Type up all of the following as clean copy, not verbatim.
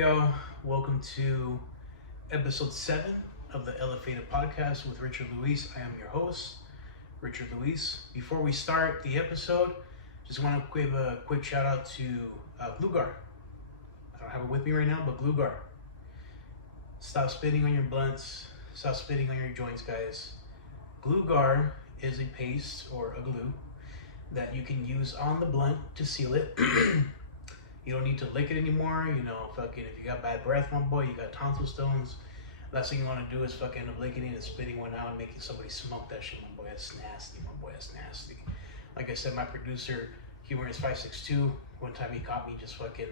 y'all? Welcome to episode 7 of the EleFaded podcast with Richard Luis. I am your host, Richard Luis. Before we start the episode, just want to give a quick shout out to Glugar. I don't have it with me right now, but Glugar. Stop spitting on your blunts. Stop spitting on your joints, guys. Glugar is a paste or a glue that you can use on the blunt to seal it. You don't need to lick it anymore. You know, fucking, if you got bad breath, my boy, you got tonsil stones, last thing you want to do is fucking end up licking it and spitting one out and making somebody smoke that shit, my boy. That's nasty, my boy. That's nasty. Like I said, my producer, Humorous 562, one time he caught me just fucking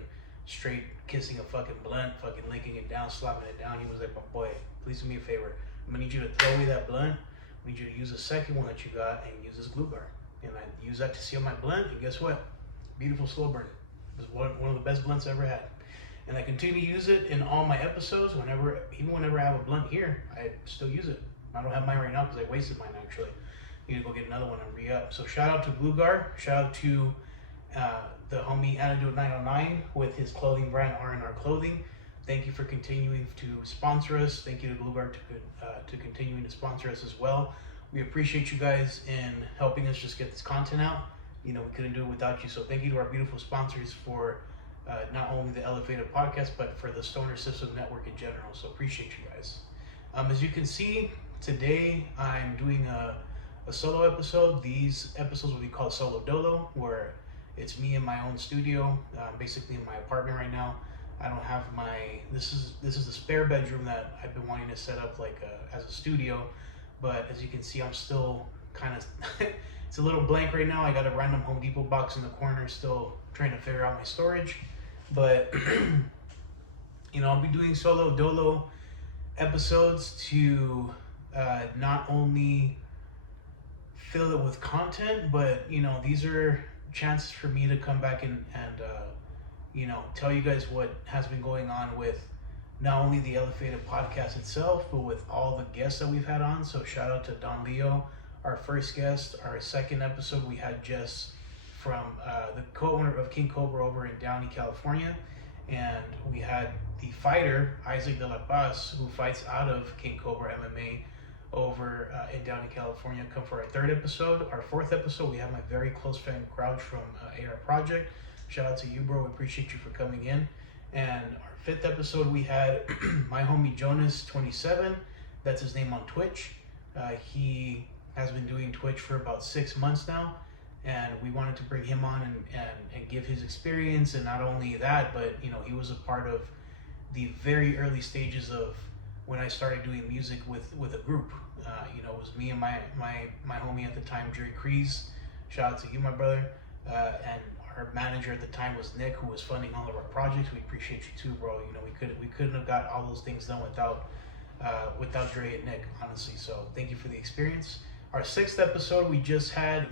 straight kissing a fucking blunt, fucking licking it down, slapping it down. He was like, my boy, please do me a favor. I'm gonna need you to throw away that blunt. I need you to use the second one that you got and use this glue bar. And I use that to seal my blunt, and guess what? Beautiful slow burn. It was one of the best blunts I ever had. And I continue to use it in all my episodes. Even whenever I have a blunt here, I still use it. I don't have mine right now because I wasted mine actually. I need to go get another one and re-up. So shout out to Blue Guard. Shout out to the homie Antidote 909 with his clothing brand R&R Clothing. Thank you for continuing to sponsor us. Thank you to Blue Guard to continuing to sponsor us as well. We appreciate you guys in helping us just get this content out. You know, we couldn't do it without you. So thank you to our beautiful sponsors for not only the EleFaded podcast, but for the Stoner System Network in general. So appreciate you guys. As you can see, today I'm doing a solo episode. These episodes will be called Solo DOLO, where it's me in my own studio, basically in my apartment right now. I don't have this is the spare bedroom that I've been wanting to set up like as a studio. But as you can see, I'm still kind of, it's a little blank right now. I got a random Home Depot box in the corner, still trying to figure out my storage. But, you know, I'll be doing solo DOLO episodes to not only fill it with content, but, you know, these are chances for me to come back and you know, tell you guys what has been going on with not only the EleFaded podcast itself, but with all the guests that we've had on. So shout out to Don Leo, our first guest. Our second episode, we had Jess from the co-owner of King Cobra over in Downey, California. And we had the fighter, Isaac De La Paz, who fights out of King Cobra MMA over in Downey, California, come for our third episode. Our fourth episode, we have my very close friend Crouch from AR Project. Shout out to you, bro. We appreciate you for coming in. And our fifth episode, we had my homie Jonas27. That's his name on Twitch. He has been doing Twitch for about 6 months now, and we wanted to bring him on and give his experience. And not only that, but you know, he was a part of the very early stages of when I started doing music with a group. You know, it was me and my homie at the time, Jerry Crees. Shout out to you, my brother. And our manager at the time was Nick, who was funding all of our projects. We appreciate you too, bro. You know, we couldn't have got all those things done without Dre and Nick, honestly. So thank you for the experience. Our sixth episode, we just had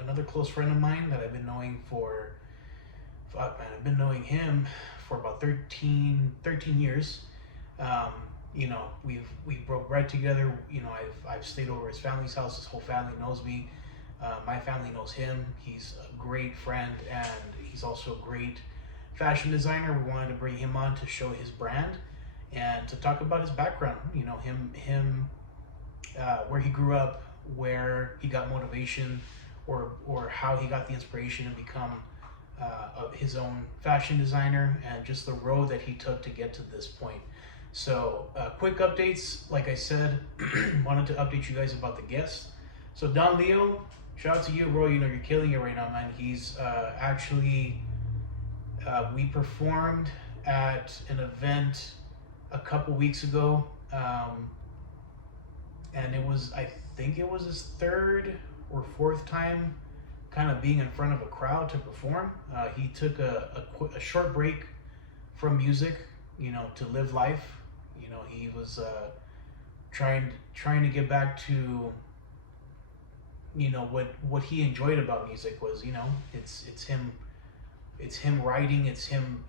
another close friend of mine that I've been knowing for, I've been knowing him for about 13 years. You know, we broke bread together. You know, I've stayed over his family's house. His whole family knows me. My family knows him. He's a great friend, and he's also a great fashion designer. We wanted to bring him on to show his brand and to talk about his background. You know, him where he grew up, where he got motivation, or how he got the inspiration to become his own fashion designer, and just the road that he took to get to this point. So quick updates. Like I said, wanted to update you guys about the guests. So Don Leo, shout out to you, bro. You know, you're killing it right now, man. He's actually, we performed at an event a couple weeks ago, and it was, I think it was his third or fourth time kind of being in front of a crowd to perform. He took a short break from music, you know, to live life. You know, he was trying to get back to, you know, what he enjoyed about music was, you know, it's him writing, it's him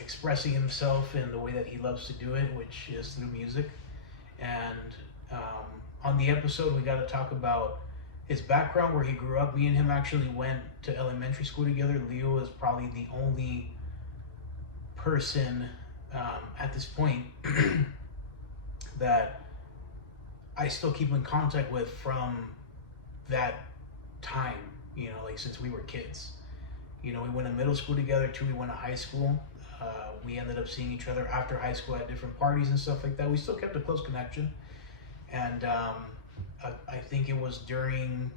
expressing himself in the way that he loves to do it, which is through music. And on the episode, we got to talk about his background, where he grew up. Me and him actually went to elementary school together. Leo is probably the only person at this point that I still keep in contact with from that time, like since we were kids. We went to middle school together too. We went to high school. We ended up seeing each other after high school at different parties and stuff like that. We still kept a close connection. And I think it was during,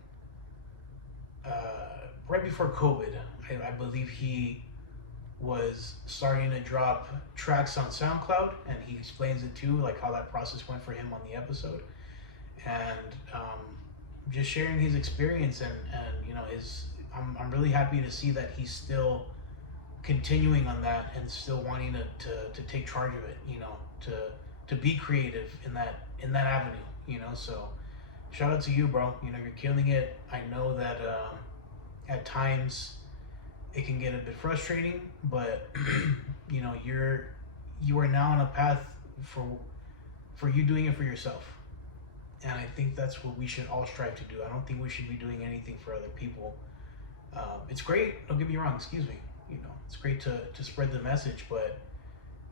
right before COVID, I believe he was starting to drop tracks on SoundCloud, and he explains it too, like how that process went for him on the episode. And just sharing his experience and I'm really happy to see that he's still continuing on that and still wanting to take charge of it, to be creative in that avenue, so shout out to you, bro. You're killing it. I know that at times it can get a bit frustrating, but you are now on a path for you doing it for yourself. And I think that's what we should all strive to do. I don't think we should be doing anything for other people. It's great, don't get me wrong, excuse me. It's great to spread the message, but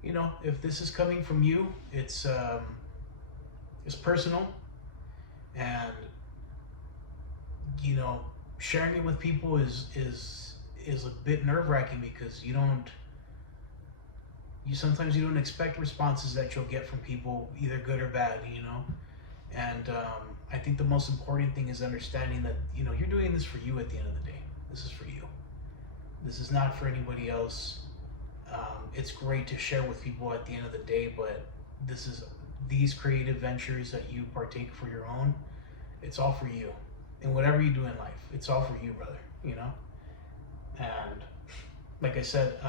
if this is coming from you, it's personal, and sharing it with people is a bit nerve-wracking because you sometimes don't expect responses that you'll get from people, either good or bad, and I think the most important thing is understanding that you're doing this for you at the end of the day. This is for you. This is not for anybody else. It's great to share with people at the end of the day, but these creative ventures that you partake for your own, it's all for you. And whatever you do in life, it's all for you, brother, And like I said,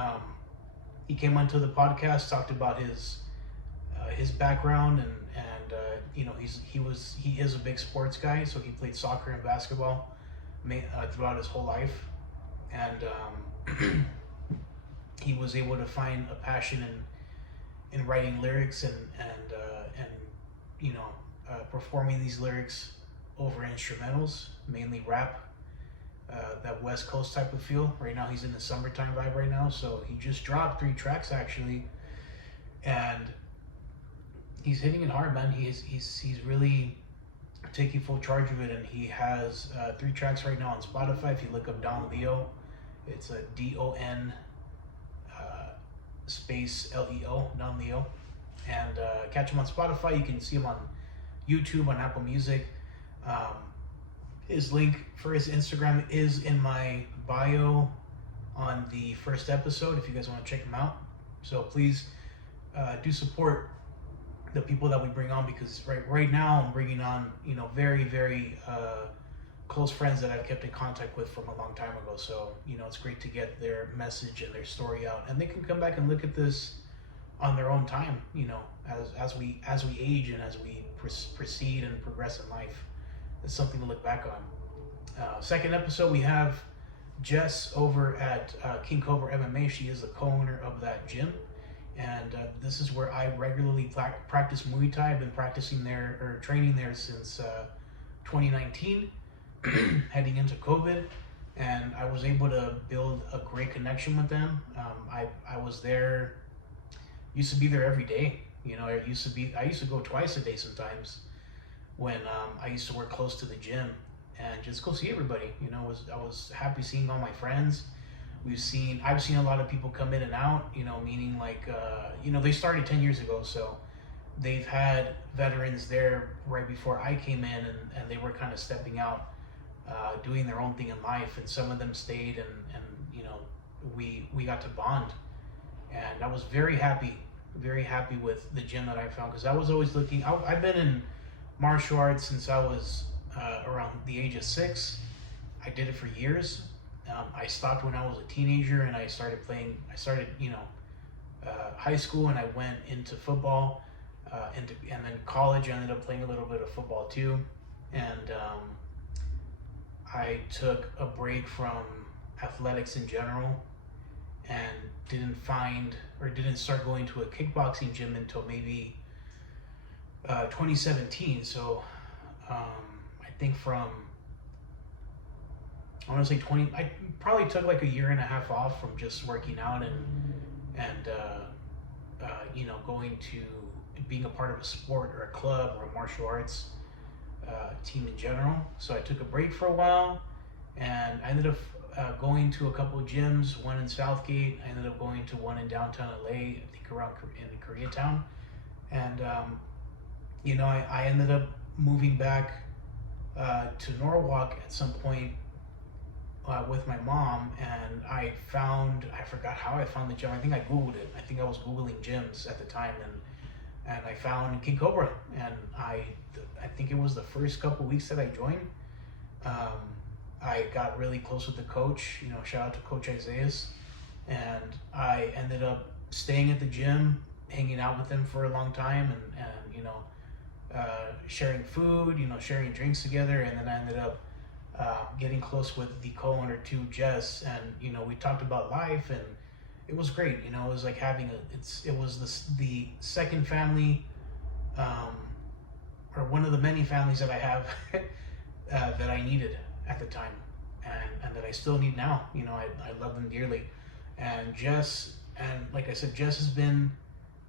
he came onto the podcast, talked about his background, and he is a big sports guy, so he played soccer and basketball throughout his whole life, and he was able to find a passion in writing lyrics and performing these lyrics over instrumentals, mainly rap, that West Coast type of feel. Right now he's in the summertime vibe right now, so he just dropped 3 tracks actually, and he's hitting it hard, man. He's really taking full charge of it, and he has 3 tracks right now on Spotify. If you look up Don Leo, it's a DON space LEO, Don Leo, and catch him on Spotify. You can see him on YouTube, on Apple Music. His link for his Instagram is in my bio on the first episode if you guys want to check him out. So please do support the people that we bring on, because right now I'm bringing on very, very close friends that I've kept in contact with from a long time ago. So it's great to get their message and their story out, and they can come back and look at this on their own time, as we age and as we proceed and progress in life. It's something to look back on. Second episode, we have Jess over at King Cobra MMA. She is the co-owner of that gym, and this is where I regularly practice Muay Thai. I've been practicing there, or training there, since 2019, heading into COVID, and I was able to build a great connection with them. I was there, used to be there every day. I used to go twice a day sometimes when I used to work close to the gym, and just go see everybody. I was happy seeing all my friends. I've seen a lot of people come in and out, meaning like, they started 10 years ago, so they've had veterans there right before I came in, and they were kind of stepping out, doing their own thing in life, and some of them stayed, and we got to bond, and I was very happy with the gym that I found, because I was always looking. I've been in martial arts since I was around the age of 6. I did it for years. I stopped when I was a teenager, and I started playing. High school, and I went into football, and then college. I ended up playing a little bit of football too, and I took a break from athletics in general, and didn't start going to a kickboxing gym until maybe 2017. So I think I want to say I probably took like a year and a half off from just working out and going to being a part of a sport or a club or a martial arts team in general. So I took a break for a while, and I ended up going to a couple of gyms, one in Southgate. I ended up going to one in downtown LA, I think around in Koreatown. And, I ended up moving back to Norwalk at some point with my mom, and I forgot how I found the gym. I think I Googled it. I think I was Googling gyms at the time, and I found King Cobra, and I think it was the first couple weeks that I joined. I got really close with the coach, shout out to Coach Isaias, and I ended up staying at the gym, hanging out with him for a long time, and sharing food, sharing drinks together, and then I ended up getting close with the co-owner too, Jess, and we talked about life, and it was great. It was like it was the second family, or one of the many families that I have that I needed at the time, and that I still need now. I love them dearly, and Jess, and like I said, Jess has been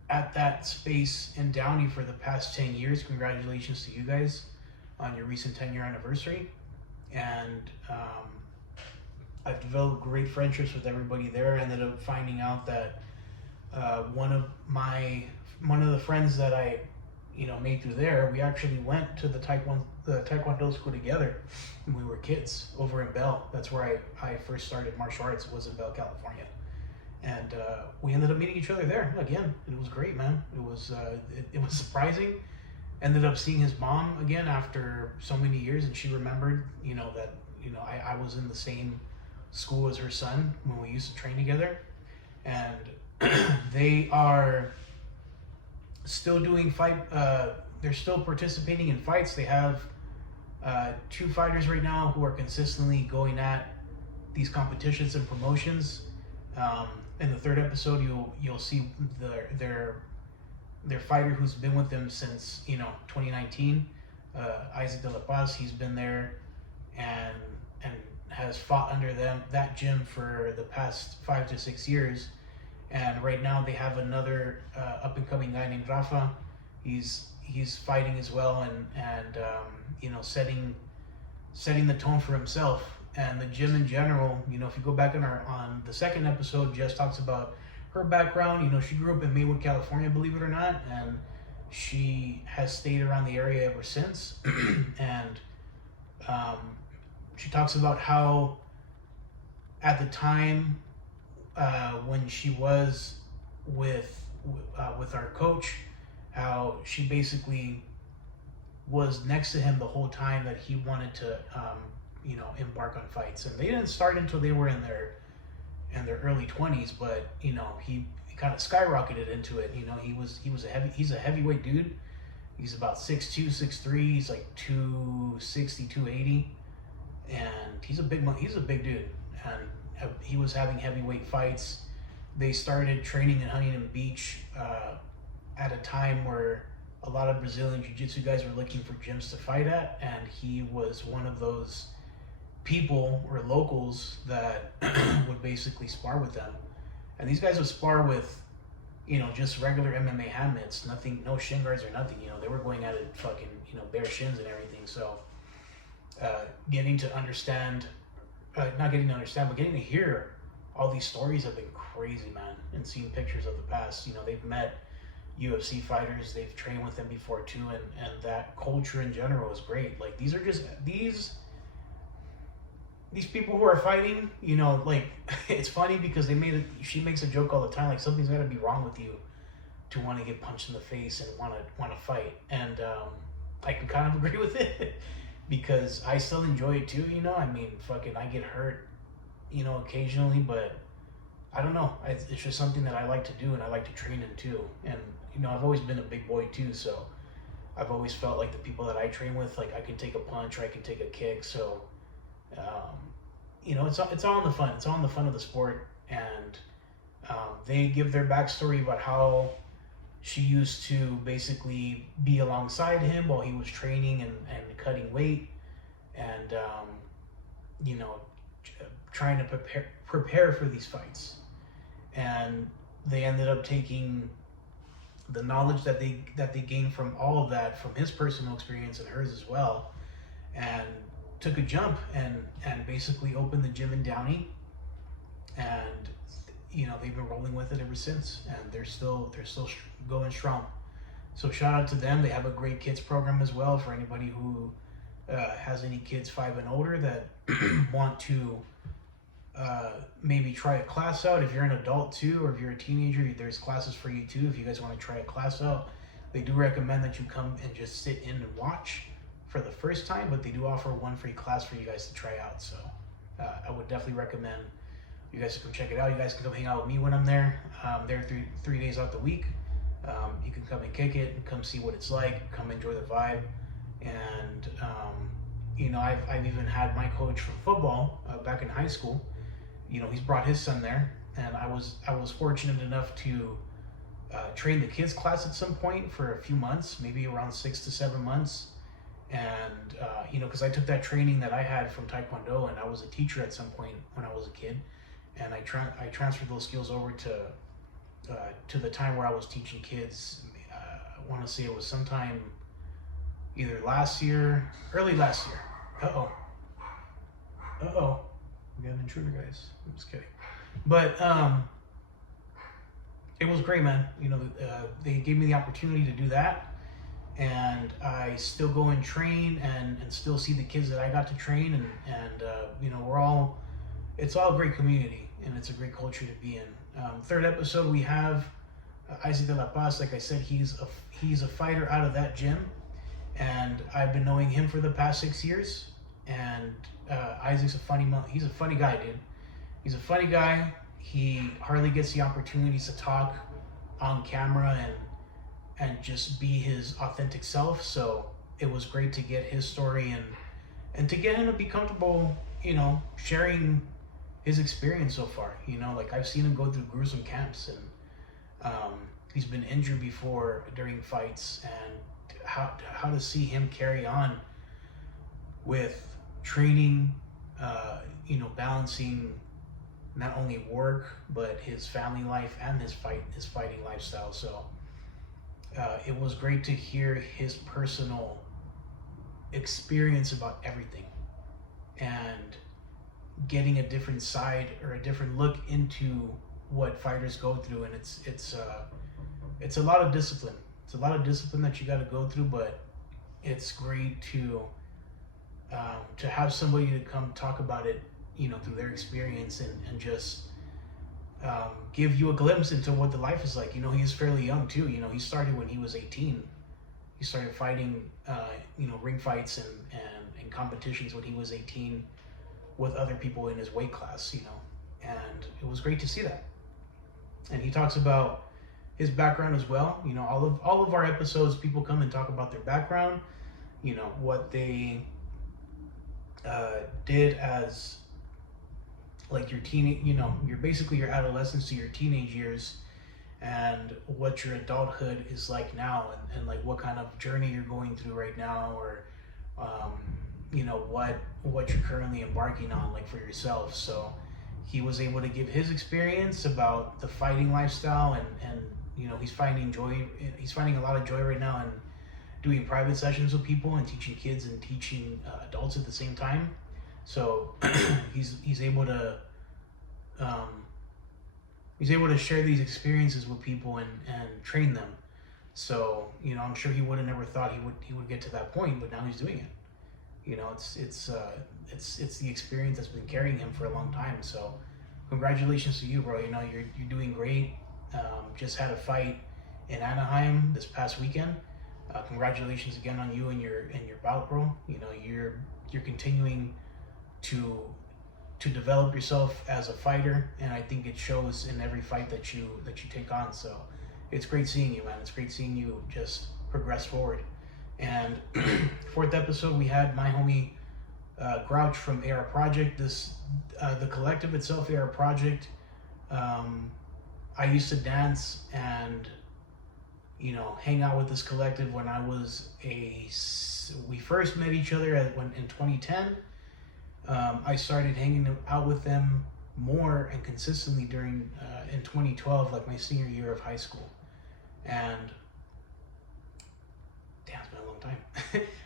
at that space in Downey for the past 10 years. Congratulations to you guys on your recent 10-year anniversary. And I've developed great friendships with everybody there. I ended up finding out that one of the friends that I made through there, we actually went to the Taekwondo school together when we were kids over in Bell. That's where I first started martial arts, was in Bell, California. And we ended up meeting each other there again. It was great, man. It was surprising. Ended up seeing his mom again after so many years, and she remembered, that I was in the same school as her son when we used to train together, and they are still doing they're still participating in fights. They have 2 fighters right now who are consistently going at these competitions and promotions. In the 3rd episode, you'll see their fighter who's been with them since 2019, Isaac De La Paz. He's been there and has fought under that gym for the past 5 to 6 years. And right now they have another up and coming guy named Rafa. He's fighting as well, and setting the tone for himself. And the gym in general, if you go back on the 2nd episode, Jess talks about her background. She grew up in Maywood, California, believe it or not, and she has stayed around the area ever since. And she talks about how at the time when she was with our coach, how she basically was next to him the whole time that he wanted to embark on fights. And they didn't start until they were in their early 20s, but he kind of skyrocketed into it. He's a heavyweight dude. He's about 6'2", 6'3". He's like 260, 280, and he's a big dude. And he was having heavyweight fights. They started training in Huntington Beach at a time where a lot of Brazilian jiu-jitsu guys were looking for gyms to fight at, and he was one of those people or locals that would basically spar with them. And these guys would spar with just regular MMA hand mitts, nothing, no shin guards or nothing. They were going at it fucking bare shins and everything. So getting to hear all these stories have been crazy, man. And seeing pictures of the past, they've met UFC fighters, they've trained with them before too, and that culture in general is great. Like, these are just these people who are fighting, like, it's funny because she makes a joke all the time, like, something's got to be wrong with you to want to get punched in the face and want to fight. And I can kind of agree with it because I still enjoy it too. I get hurt occasionally, but I don't know, it's just something that I like to do, and I like to train in too. And I've always been a big boy too, so I've always felt like the people that I train with, like, I can take a punch or I can take a kick. So it's all in the fun. It's all in the fun of the sport. And they give their backstory about how she used to basically be alongside him while he was training and cutting weight, and trying to prepare for these fights. And they ended up taking the knowledge that they gained from all of that, from his personal experience and hers as well, and took a jump and basically opened the gym in Downey, and they've been rolling with it ever since, and they're still going strong. So shout out to them. They have a great kids program as well for anybody who has any kids 5 and older that want to maybe try a class out. If you're an adult too, or if you're a teenager, there's classes for you too. If you guys want to try a class out, they do recommend that you come and just sit in and watch for the first time, but they do offer one free class for you guys to try out. So I would definitely recommend you guys to come check it out. You guys can come hang out with me when I'm there. There 3 days out the week. You can come and kick it and come see what it's like, come enjoy the vibe. And I've even had my coach from football back in high school. He's brought his son there, and I was fortunate enough to train the kids class at some point for a few months, maybe around 6 to 7 months. And because I took that training that I had from Taekwondo, and I was a teacher at some point when I was a kid, and I transferred those skills over to the time where I was teaching kids. I want to say it was sometime either early last year. We got an intruder, guys. I'm just kidding. But it was great, man. They gave me the opportunity to do that, and I still go and train and still see the kids that I got to train, and it's all a great community, and it's a great culture to be in. Third episode, we have Isaac de la Paz. Like I said, he's a fighter out of that gym, and I've been knowing him for the past 6 years. And Isaac's he's a funny guy, dude. He's a funny guy. He hardly gets the opportunities to talk on camera and just be his authentic self. So it was great to get his story and to get him to be comfortable, sharing his experience so far. Like I've seen him go through gruesome camps, and he's been injured before during fights, and how to see him carry on with training, balancing not only work but his family life and his fighting lifestyle. So it was great to hear his personal experience about everything, and getting a different side or a different look into what fighters go through. And it's a lot of discipline. It's a lot of discipline that you got to go through, but it's great to have somebody to come talk about it, through their experience, and just give you a glimpse into what the life is like. He's fairly young too. He started when he was 18. He started fighting, ring fights and competitions when he was 18 with other people in his weight class, and it was great to see that. And he talks about his background as well. All of our episodes, people come and talk about their background, what they did as like your you're basically your adolescence to your teenage years, and what your adulthood is like now, and like what kind of journey you're going through right now, or what you're currently embarking on, like for yourself. So he was able to give his experience about the fighting lifestyle, and he's finding a lot of joy right now in doing private sessions with people and teaching kids and teaching adults at the same time. So he's able to share these experiences with people and train them. So I'm sure he would have never thought he would get to that point, but now he's doing it. It's the experience that's been carrying him for a long time. So congratulations to you, bro. You're doing great. Just had a fight in Anaheim this past weekend. Congratulations again on you and your bout, bro. You're continuing to develop yourself as a fighter, and I think it shows in every fight that you take on. So it's great seeing you, man. It's great seeing you just progress forward. And fourth episode, we had my homie Grouch from AR Project. The collective itself, AR Project. I used to dance and hang out with this collective when we first met each other in 2010. I started hanging out with them more and consistently in 2012, like my senior year of high school. And time.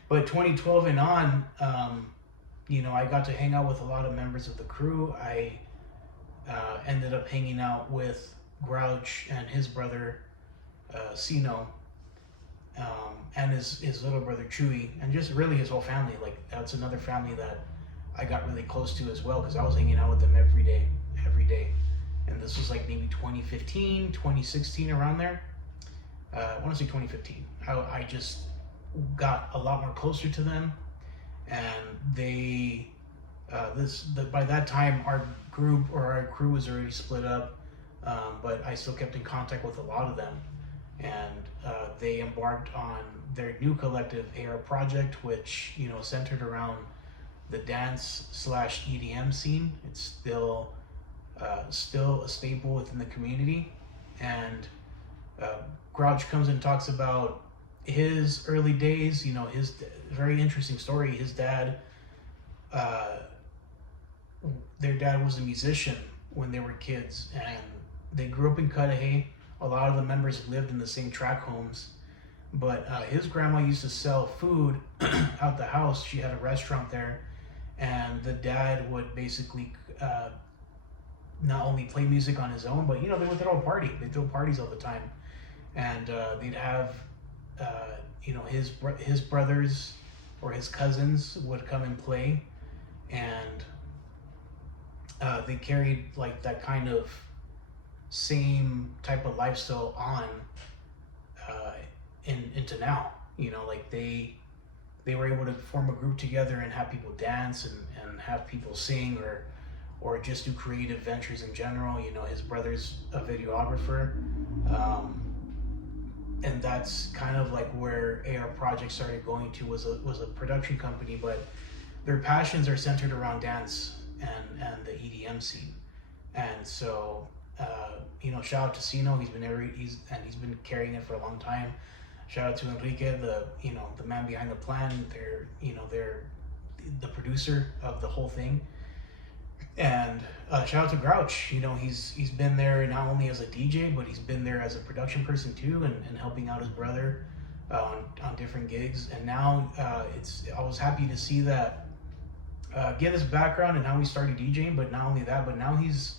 But 2012 and on, I got to hang out with a lot of members of the crew. I ended up hanging out with Grouch and his brother, Sino, and his little brother Chewy, and just really his whole family. Like, that's another family that I got really close to as well, because I was hanging out with them every day. And this was like maybe 2015, 2016, around there. I want to say 2015. I just got a lot more closer to them, and they, by that time, our group or our crew was already split up, but I still kept in contact with a lot of them, and they embarked on their new collective, AR Project, which centered around the dance/EDM scene. It's still a staple within the community, and Grouch comes and talks about his early days. His very interesting story. His dad, their dad was a musician when they were kids, and they grew up in Cudahy. A lot of the members lived in the same tract homes, but his grandma used to sell food out the house. She had a restaurant there, and the dad would basically not only play music on his own, but they would throw a party. They'd throw parties all the time, and they'd have his brothers or his cousins would come and play, and they carried like that kind of same type of lifestyle on into now. Like they were able to form a group together and have people dance and have people sing or just do creative ventures in general. His brother's a videographer, and that's kind of like where AR Project started going to, was a production company, but their passions are centered around dance and the EDM scene. And so shout out to Sino. He's been carrying it for a long time. Shout out to Enrique, the man behind the plan. They're the producer of the whole thing. And shout out to Grouch. He's been there not only as a DJ, but he's been there as a production person too, and helping out his brother on different gigs. And now I was happy to see that, get his background and how he started DJing. But not only that, but now he's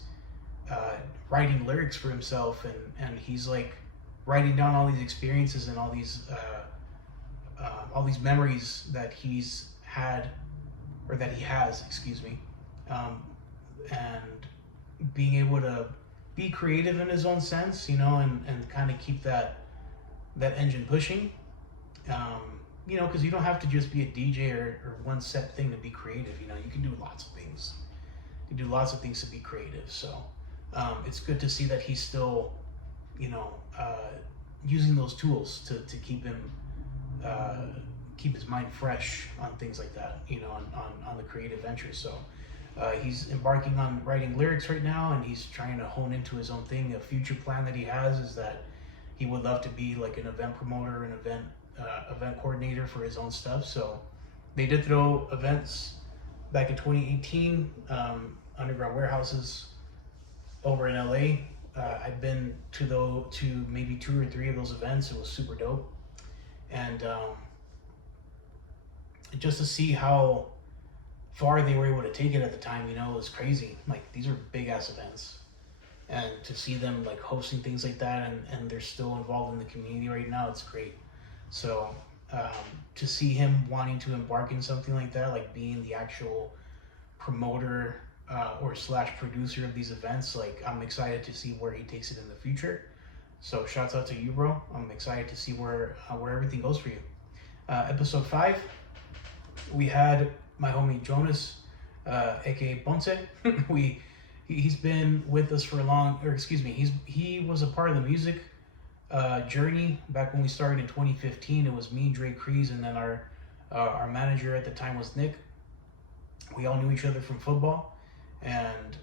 writing lyrics for himself, and he's like writing down all these experiences and all these memories that he's had, or that he has, excuse me. And being able to be creative in his own sense, and kind of keep that engine pushing, because you don't have to just be a DJ or one set thing to be creative. You can do lots of things. You do lots of things to be creative. So it's good to see that he's still, using those tools to keep him, keep his mind fresh on things like that, on the creative ventures. So he's embarking on writing lyrics right now, and he's trying to hone into his own thing. A future plan that he has is that he would love to be like an event promoter, an event coordinator for his own stuff. So they did throw events back in 2018, underground warehouses over in LA. I've been to maybe 2 or 3 of those events. It was super dope, and just to see how far they were able to take it at the time, it was crazy. Like, these are big ass events, and to see them like hosting things like that, and they're still involved in the community right now, it's great. So to see him wanting to embark in something like that, like being the actual promoter or / producer of these events, like, I'm excited to see where he takes it in the future. So shouts out to you, bro. I'm excited to see where everything goes for you. Episode 5, we had my homie Jonas, aka Ponce. He's been with us for he was a part of the music journey back when we started in 2015. It was me, Dre Crees, and then our manager at the time was Nick. We all knew each other from football, and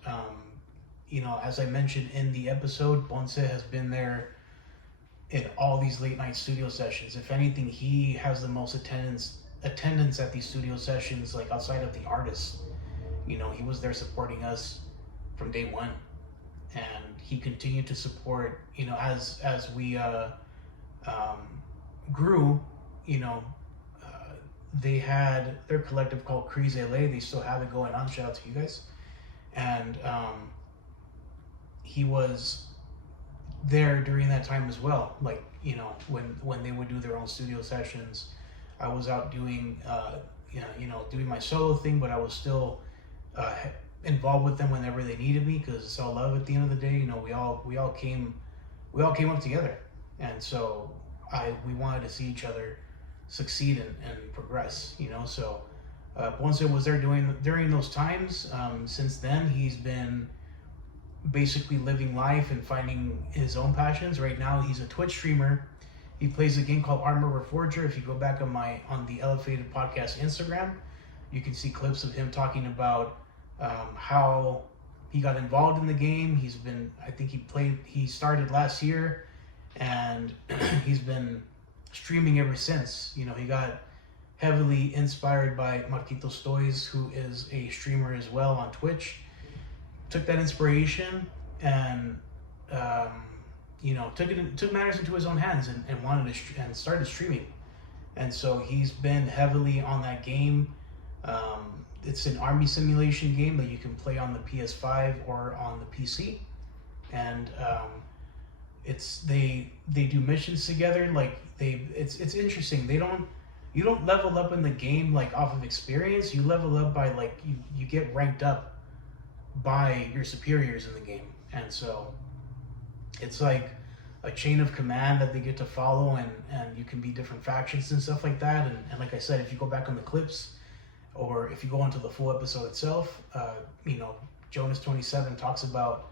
as I mentioned in the episode, Ponce has been there in all these late night studio sessions. If anything, he has the most attendance at these studio sessions, like outside of the artists. He was there supporting us from day one, and he continued to support, as we grew, they had their collective called Crease LA. They still have it going on. Shout out to you guys. And he was there during that time as well. Like, you know, when they would do their own studio sessions, I was out doing doing my solo thing, but I was still involved with them whenever they needed me, because it's all love at the end of the day. You know, we all came up together, and so we wanted to see each other succeed and progress. You know, so Ponce was there during those times. Since then, he's been basically living life and finding his own passions. Right now, he's a Twitch streamer. He plays a game called Armor Reforger. If you go back on the EleFaded podcast Instagram, you can see clips of him talking about how he got involved in the game. He started last year, and he's been streaming ever since. You know, he got heavily inspired by Marquitos Toys, who is a streamer as well on Twitch. Took that inspiration and took matters into his own hands and wanted to and started streaming. And so he's been heavily on that game. It's an army simulation game that you can play on the PS5 or on the PC, and they do missions together. Like it's interesting. You don't level up in the game like off of experience. You level up by like you get ranked up by your superiors in the game, and so it's like a chain of command that they get to follow, and you can be different factions and stuff like that. And like I said, if you go back on the clips, or if you go into the full episode itself, Jonas 27 talks about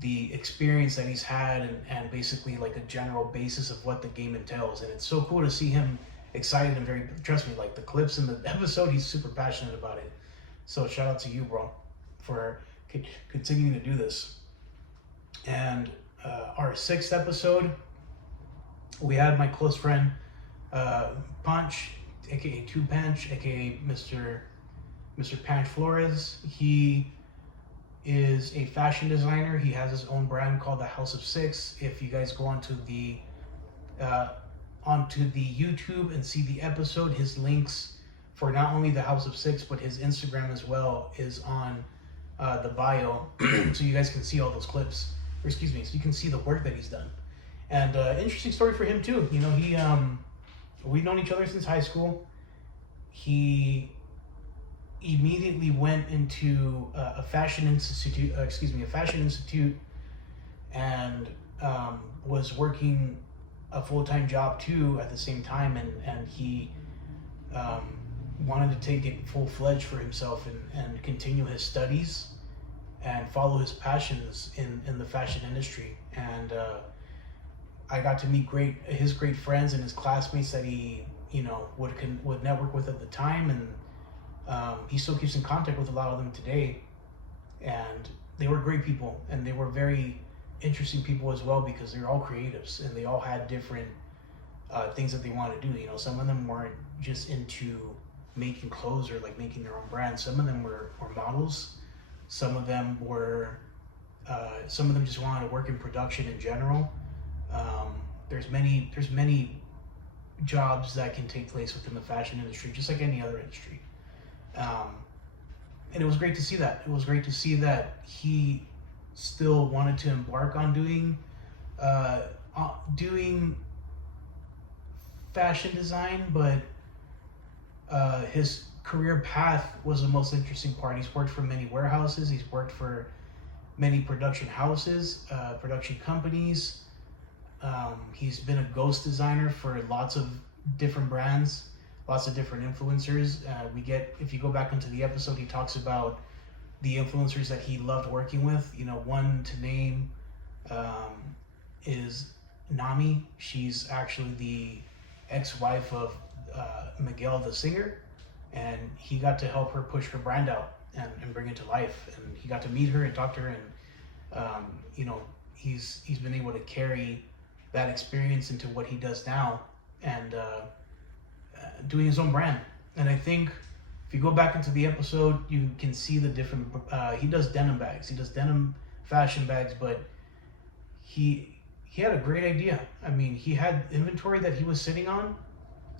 the experience that he's had and basically like a general basis of what the game entails. And it's so cool to see him excited and trust me, like the clips in the episode, he's super passionate about it. So shout out to you, bro, for continuing to do this. And our 6th episode, we had my close friend Punch, aka Two Punch, aka Mr. Panch Flores. He is a fashion designer. He has his own brand called the House of Six. If you guys go onto the YouTube and see the episode, his links for not only the House of Six but his Instagram as well is on the bio, so you guys can see all those clips. So you can see the work that he's done. And interesting story for him too. You know, we've known each other since high school. He immediately went into a fashion institute, and was working a full-time job too at the same time. And he wanted to take it full-fledged for himself and continue his studies and follow his passions in the fashion industry. And I got to meet his great friends and his classmates that he would network with at the time, and he still keeps in contact with a lot of them today. And they were great people, and they were very interesting people as well, because they're all creatives and they all had different things that they wanted to do. You know, some of them weren't just into making clothes or like making their own brand. Some of them were models. Some of them just wanted to work in production in general. There's many jobs that can take place within the fashion industry, just like any other industry. And it was great to see that. It was great to see that he still wanted to embark on doing fashion design, but his career path was the most interesting part. He's worked for many warehouses. He's worked for many production houses, production companies. He's been a ghost designer for lots of different brands, lots of different influencers. If you go back into the episode, he talks about the influencers that he loved working with. You know, one to name is Nami. She's actually the ex-wife of Miguel the singer, and he got to help her push her brand out and bring it to life. And he got to meet her and talk to her, and he's been able to carry that experience into what he does now, and doing his own brand. And I think if you go back into the episode, you can see the different he does denim bags, he does denim fashion bags, but he had a great idea. I mean, he had inventory that he was sitting on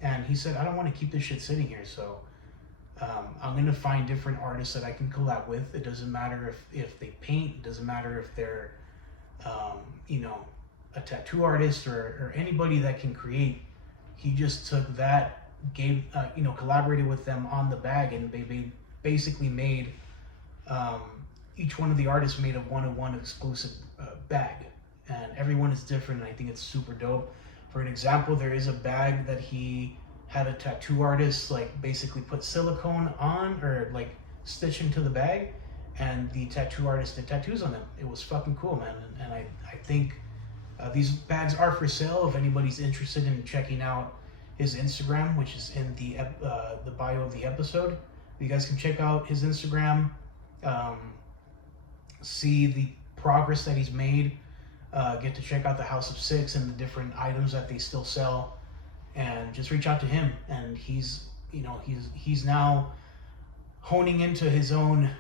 And he said, I don't want to keep this shit sitting here, so I'm gonna find different artists that I can collab with. It doesn't matter if they paint. It doesn't matter if they're, you know, a tattoo artist or anybody that can create. He just took that, gave, you know, collaborated with them on the bag, and they basically made, each one of the artists made a one-on-one exclusive bag, and everyone is different, and I think it's super dope. For an example, there is a bag that he had a tattoo artist like basically put silicone on or like stitch into the bag, and the tattoo artist did tattoos on them. It was fucking cool, man. And I think these bags are for sale if anybody's interested in checking out his Instagram, which is in the bio of the episode. You guys can check out his Instagram, see the progress that he's made, get to check out the House of Six and the different items that they still sell, and just reach out to him. And he's, you know, he's now honing into his own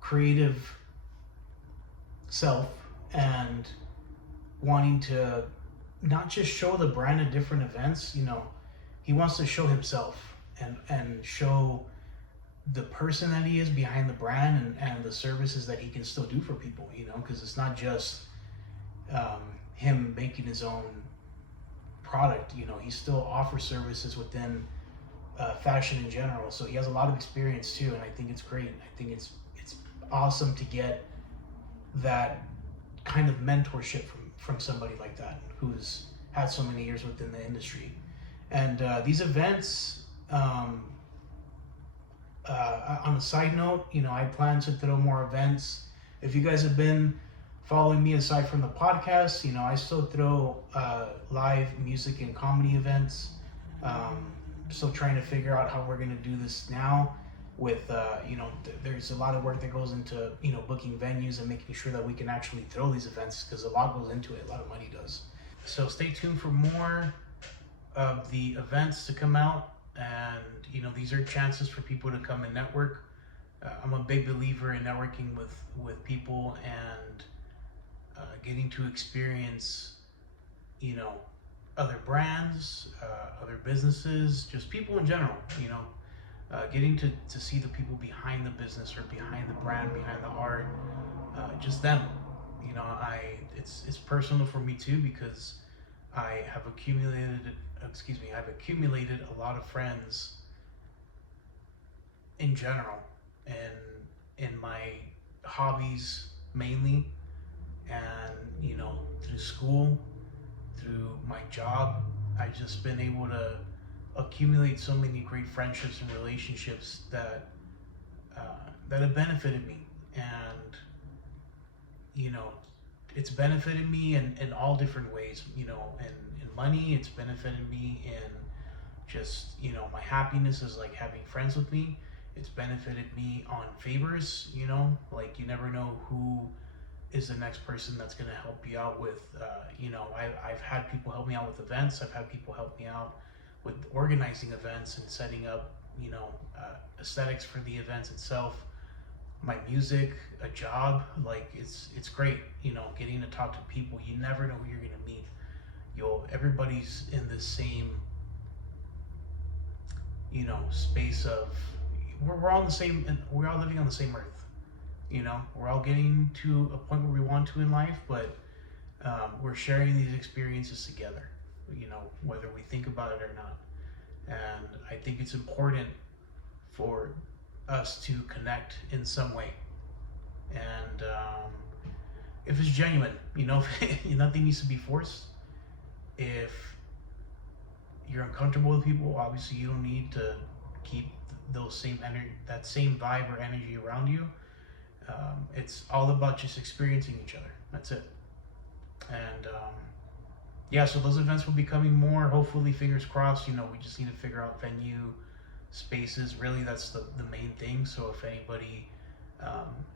creative self and wanting to not just show the brand at different events. You know, he wants to show himself and show the person that he is behind the brand, and the services that he can still do for people, you know, because it's not just him making his own product. You know, he still offers services within fashion in general, so he has a lot of experience too, and I think it's great. I think it's awesome to get that kind of mentorship from somebody like that who's had so many years within the industry. And these events, on a side note, you know, I plan to throw more events. If you guys have been following me aside from the podcast, you know, I still throw live music and comedy events. Still trying to figure out how we're going to do this now with, you know, there's a lot of work that goes into, you know, booking venues and making sure that we can actually throw these events, because a lot goes into it, a lot of money does. So stay tuned for more of the events to come out. And, you know, these are chances for people to come and network. I'm a big believer in networking with people and getting to experience, you know, other brands, other businesses, just people in general, you know, getting to see the people behind the business or behind the brand, behind the art, just them. You know, it's personal for me too, because I've accumulated a lot of friends in general, and in my hobbies mainly, and, you know, through school, through my job, I've just been able to accumulate so many great friendships and relationships that have benefited me. And, you know, it's benefited me in all different ways, you know, in money. It's benefited me in just, you know, my happiness is like having friends with me. It's benefited me on favors, you know, like you never know who is the next person that's going to help you out with, you know, I've had people help me out with events. I've had people help me out with organizing events and setting up, you know, aesthetics for the events itself, my music, a job. Like it's great, you know, getting to talk to people. You never know who you're going to meet. Everybody's in the same, you know, space of, we're all living on the same earth. You know, we're all getting to a point where we want to in life, but we're sharing these experiences together, you know, whether we think about it or not. And I think it's important for us to connect in some way. And if it's genuine, you know, nothing needs to be forced. If you're uncomfortable with people, obviously you don't need to keep those same energy, that same vibe or energy around you. It's all about just experiencing each other. That's it. And yeah, so those events will be coming more, hopefully, fingers crossed. You know, we just need to figure out venue, spaces. Really, that's the main thing. So if anybody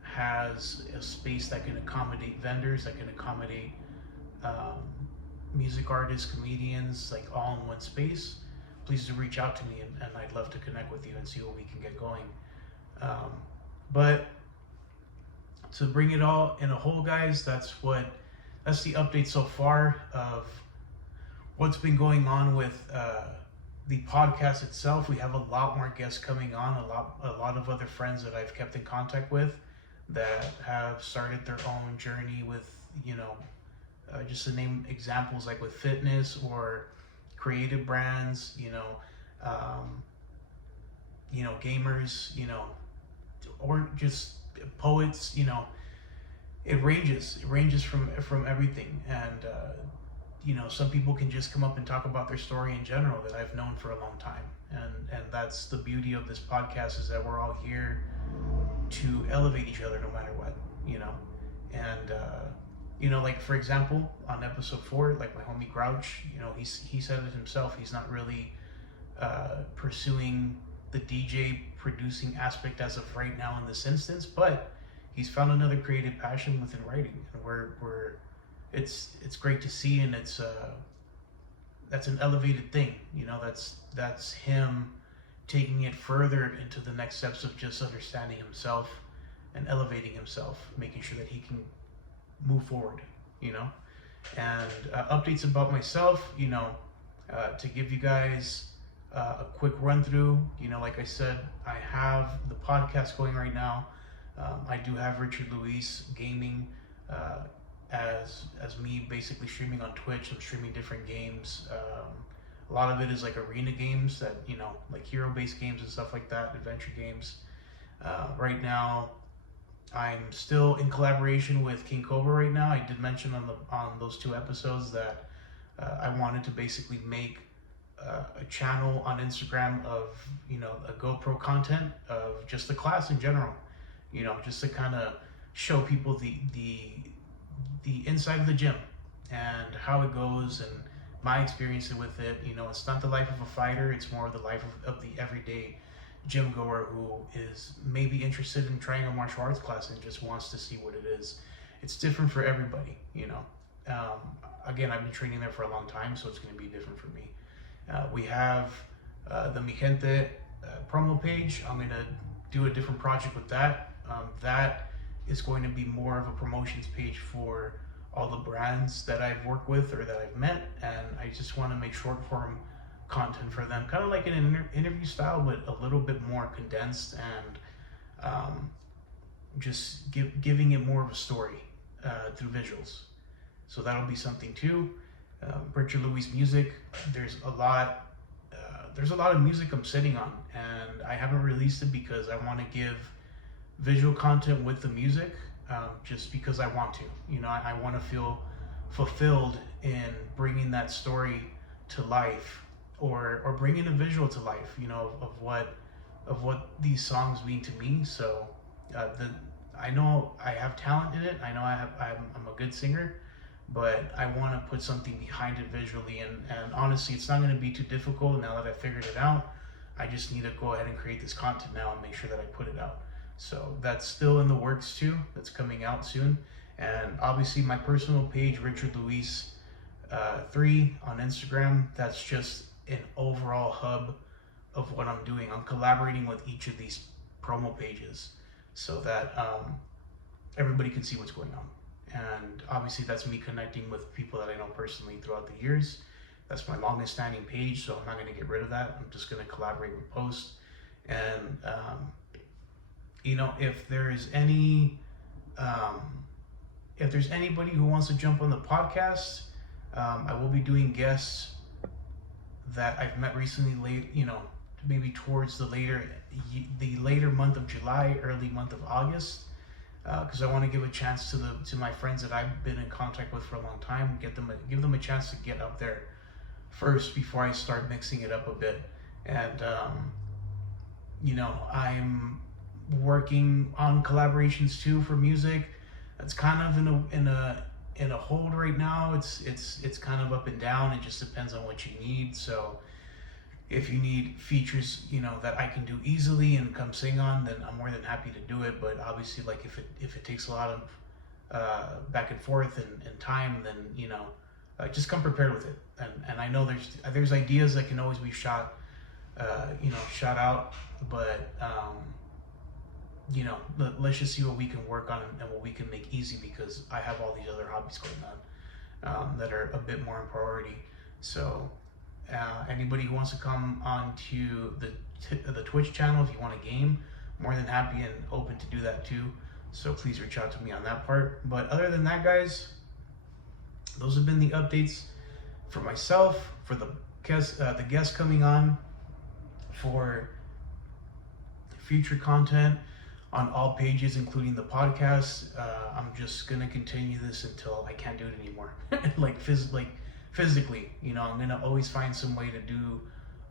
has a space that can accommodate vendors, that can accommodate music artists, comedians, like all in one space, please do reach out to me, and I'd love to connect with you and see what we can get going. But to bring it all in a whole, guys, that's the update so far of what's been going on with the podcast itself. We have a lot more guests coming on, a lot of other friends that I've kept in contact with that have started their own journey with, just to name examples, like with fitness or creative brands, gamers, or just poets, it ranges from everything. And some people can just come up and talk about their story in general that I've known for a long time. And that's the beauty of this podcast, is that we're all here to elevate each other no matter what, and like, for example, on episode 4, like my homie Grouch, he said it himself, he's not really pursuing the DJ producing aspect as of right now in this instance, but he's found another creative passion within writing, and it's great to see, and that's an elevated thing, that's him taking it further into the next steps of just understanding himself and elevating himself, making sure that he can move forward, and updates about myself, to give you guys a quick run through. Like I said, I have the podcast going right now. I do have Richard Luis Gaming as me basically streaming on Twitch. I'm streaming different games. A lot of it is like arena games that, like hero-based games and stuff like that, adventure games. Right now, I'm still in collaboration with King Cobra right now. I did mention on those 2 episodes that I wanted to basically make a channel on Instagram of, a GoPro content of just the class in general, just to kind of show people the inside of the gym and how it goes and my experience with it. It's not the life of a fighter, it's more of the life of the everyday gym goer who is maybe interested in trying a martial arts class and just wants to see what it is. It's different for everybody, Again, I've been training there for a long time, so it's going to be different for me. We have the Mi Gente promo page. I'm going to do a different project with that. That is going to be more of a promotions page for all the brands that I've worked with or that I've met, and I just want to make short form content for them, kind of like an interview style, but a little bit more condensed, and just giving it more of a story through visuals. So that'll be something too. Richard Luis music, there's a lot of music I'm sitting on, and I haven't released it because I want to give visual content with the music, just because I want to. I want to feel fulfilled in bringing that story to life, or bringing a visual to life, of what these songs mean to me. So I know I have talent in it. I know I'm a good singer, but I want to put something behind it visually, and honestly, it's not going to be too difficult now that I figured it out. I just need to go ahead and create this content now and make sure that I put it out. So that's still in the works too. That's coming out soon. And obviously my personal page, Richard Luis 3 on Instagram, that's just an overall hub of what I'm doing. I'm collaborating with each of these promo pages so that everybody can see what's going on. And obviously that's me connecting with people that I know personally throughout the years. That's my longest standing page, so I'm not going to get rid of that. I'm just going to collaborate with posts. And if there's anybody who wants to jump on the podcast, I will be doing guests that I've met recently, maybe towards the later month of July, early month of August, because I want to give a chance to my friends that I've been in contact with for a long time, give them a chance to get up there first before I start mixing it up a bit. And I'm working on collaborations too for music. It's kind of in a hold right now. It's kind of up and down. It just depends on what you need. So if you need features, that I can do easily and come sing on, then I'm more than happy to do it. But obviously, like if it takes a lot of back and forth and time, then just come prepared with it. And I know there's ideas that can always be shot out, but let's just see what we can work on and what we can make easy, because I have all these other hobbies going on that are a bit more in priority. So anybody who wants to come onto the Twitch channel, if you want to game, more than happy and open to do that too. So please reach out to me on that part. But other than that, guys, those have been the updates for myself, for the guests coming on, for future content on all pages, including the podcast. I'm just gonna continue this until I can't do it anymore. like physically, you know, I'm gonna always find some way to do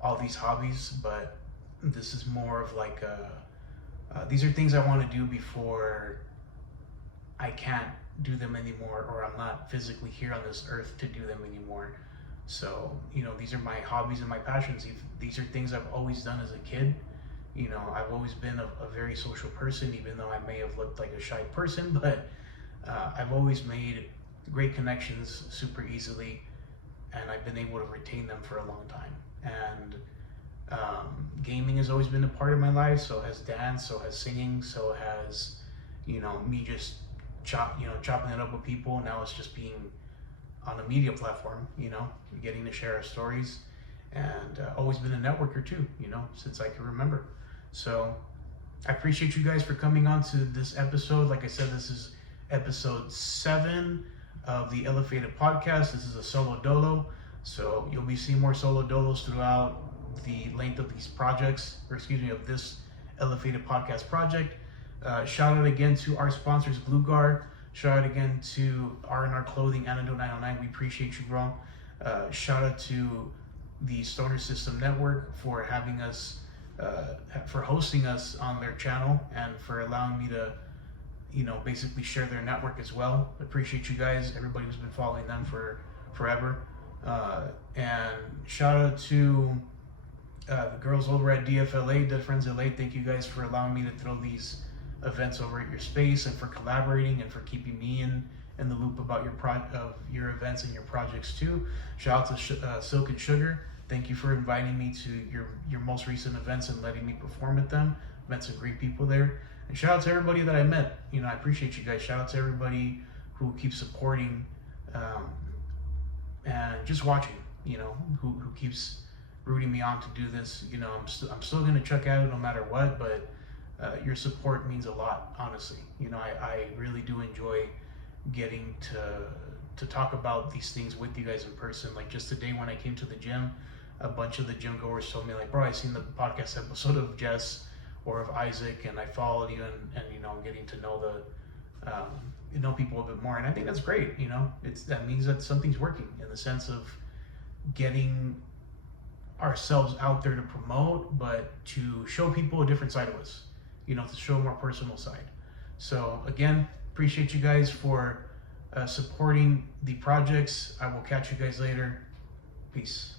all these hobbies, but this is more of like these are things I want to do before I can't do them anymore, or I'm not physically here on this earth to do them anymore. So, you know, these are my hobbies and my passions. These are things I've always done as a kid. You know, I've always been a very social person, even though I may have looked like a shy person, but I've always made great connections super easily, and I've been able to retain them for a long time. And gaming has always been a part of my life. So has dance, so has singing, so has, you know, me just chopping it up with people. Now it's just being on a media platform, you know, getting to share our stories, and always been a networker too, you know, since I can remember. So I appreciate you guys for coming on to this episode. Like I said, this is episode 7 of the EleFaded podcast. This is a solo dolo, so you'll be seeing more solo dolos throughout the length of these projects, or excuse me, of this EleFaded podcast project. Shout out again to our sponsors, Blueguard. Shout out again to R&R Clothing, Antidote 909. We appreciate you, bro. Shout out to the Stoner System Network for having us, for hosting us on their channel, and for allowing me to, you know, basically share their network as well. Appreciate you guys, everybody who's been following them for forever. And shout out to the girls over at DFLA, Dead Friends LA. Thank you guys for allowing me to throw these events over at your space, and for collaborating, and for keeping me in the loop about your events and your projects too. Shout out to Silk and Sugar. Thank you for inviting me to your most recent events and letting me perform at them. Met some great people there. And shout out to everybody that I met. You know, I appreciate you guys. Shout out to everybody who keeps supporting and just watching, you know, who keeps rooting me on to do this. You know, I'm still gonna check at it no matter what, but your support means a lot, honestly. You know, I really do enjoy getting to talk about these things with you guys in person. Like just today when I came to the gym, a bunch of the gym goers told me like, bro, I seen the podcast episode of Jess or of Isaac, and I followed you, and you know, getting to know know people a bit more. And I think that's great. You know, that means that something's working, in the sense of getting ourselves out there to promote, but to show people a different side of us, you know, to show a more personal side. So again, appreciate you guys for supporting the projects. I will catch you guys later. Peace.